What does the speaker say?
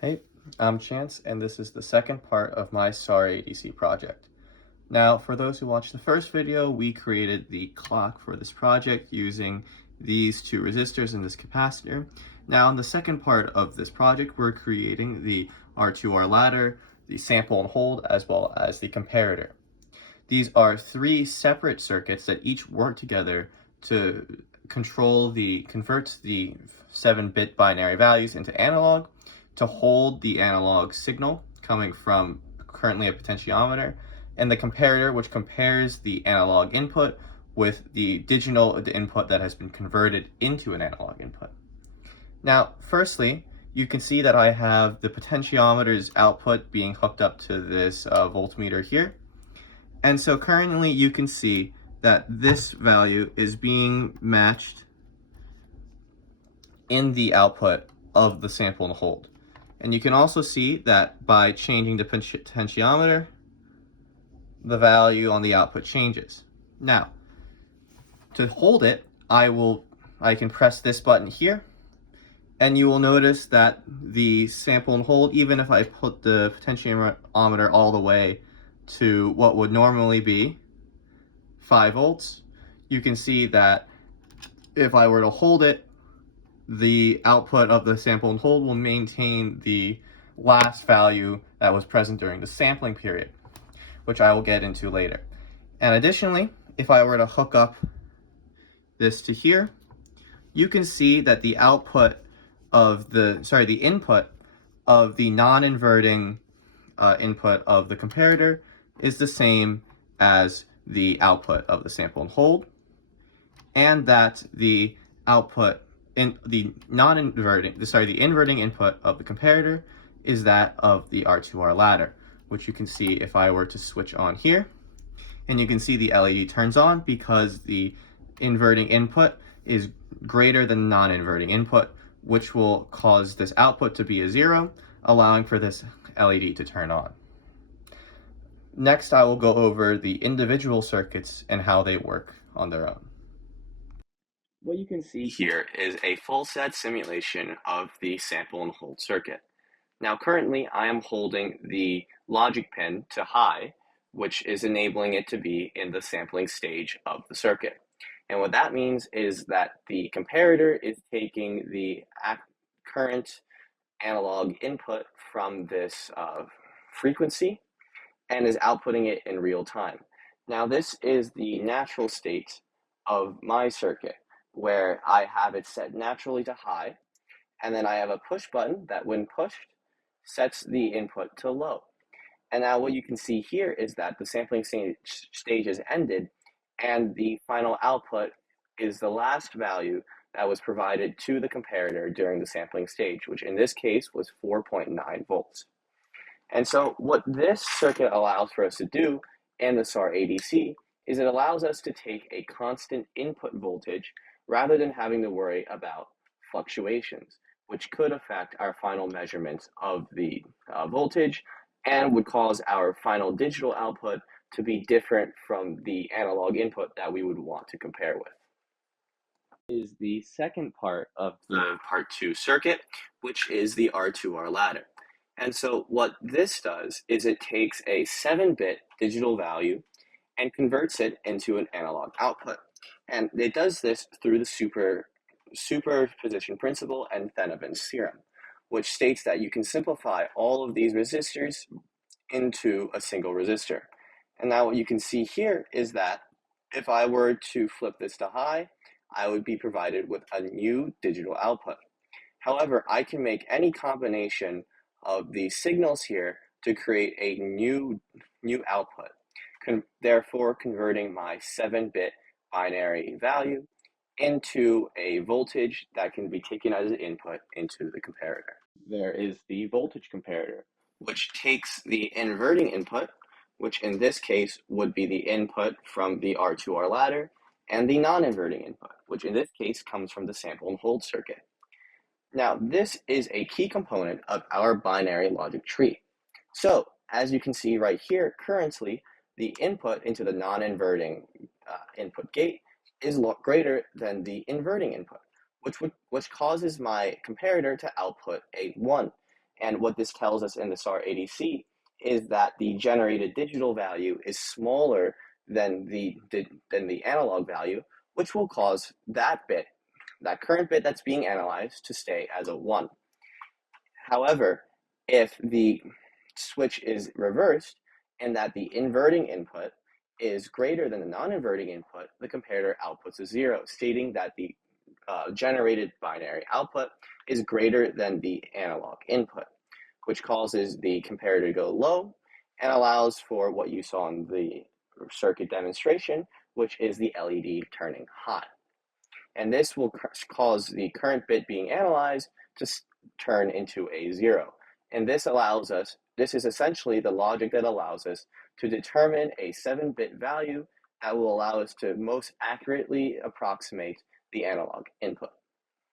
Hey, I'm Chance, and this is the second part of my SAR ADC project. Now, for those who watched the first video, we created the clock for this project using these two resistors and this capacitor. Now, in the second part of this project, we're creating the R2R ladder, the sample and hold, as well as the comparator. These are three separate circuits that each work together to convert the 7-bit binary values into analog, to hold the analog signal coming from currently a potentiometer, and the comparator, which compares the analog input with the input that has been converted into an analog input. Now, firstly, you can see that I have the potentiometer's output being hooked up to this voltmeter here. And so currently you can see that this value is being matched in the output of the sample and hold. And you can also see that by changing the potentiometer, the value on the output changes. Now, to hold it, I can press this button here, and you will notice that the sample and hold, even if I put the potentiometer all the way to what would normally be 5 volts, you can see that if I were to hold it, the output of the sample and hold will maintain the last value that was present during the sampling period, which I will get into later. And additionally, if I were to hook up this to here, you can see that the input of the non-inverting input of the comparator is the same as the output of the sample and hold, and that the inverting input of the comparator is that of the R2R ladder, which you can see if I were to switch on here. And you can see the LED turns on because the inverting input is greater than non-inverting input, which will cause this output to be a 0, allowing for this LED to turn on. Next, I will go over the individual circuits and how they work on their own. What you can see here is a full set simulation of the sample and hold circuit. Now currently I am holding the logic pin to high, which is enabling it to be in the sampling stage of the circuit. And what that means is that the comparator is taking the current analog input from this frequency and is outputting it in real time. Now this is the natural state of my circuit, where I have it set naturally to high, and then I have a push button that when pushed sets the input to low. And now what you can see here is that the sampling stage is ended, and the final output is the last value that was provided to the comparator during the sampling stage, which in this case was 4.9 volts. And so what this circuit allows for us to do in the SAR ADC is it allows us to take a constant input voltage rather than having to worry about fluctuations, which could affect our final measurements of the voltage and would cause our final digital output to be different from the analog input that we would want to compare with. Is the second part of the part 2 circuit, which is the R2R ladder. And so what this does is it takes a 7-bit digital value and converts it into an analog output. And it does this through the superposition principle and Thenoven's theorem, which states that you can simplify all of these resistors into a single resistor. And now what you can see here is that if I were to flip this to high, I would be provided with a new digital output. However, I can make any combination of the signals here to create a new output, therefore converting my 7-bit binary value into a voltage that can be taken as an input into the comparator. There is the voltage comparator, which takes the inverting input, which in this case would be the input from the R2R ladder, and the non-inverting input, which in this case comes from the sample and hold circuit. Now, this is a key component of our binary logic tree. So, as you can see right here, currently, the input into the non-inverting input gate is greater than the inverting input, which causes my comparator to output a 1. And what this tells us in the SAR ADC is that the generated digital value is smaller than the analog value, which will cause that current bit that's being analyzed, to stay as a 1. However, if the switch is reversed and that the inverting input is greater than the non-inverting input, the comparator outputs a 0, stating that the generated binary output is greater than the analog input, which causes the comparator to go low and allows for what you saw in the circuit demonstration, which is the LED turning hot. And this will cause the current bit being analyzed to turn into a 0. And this is essentially the logic that allows us to determine a 7-bit value that will allow us to most accurately approximate the analog input.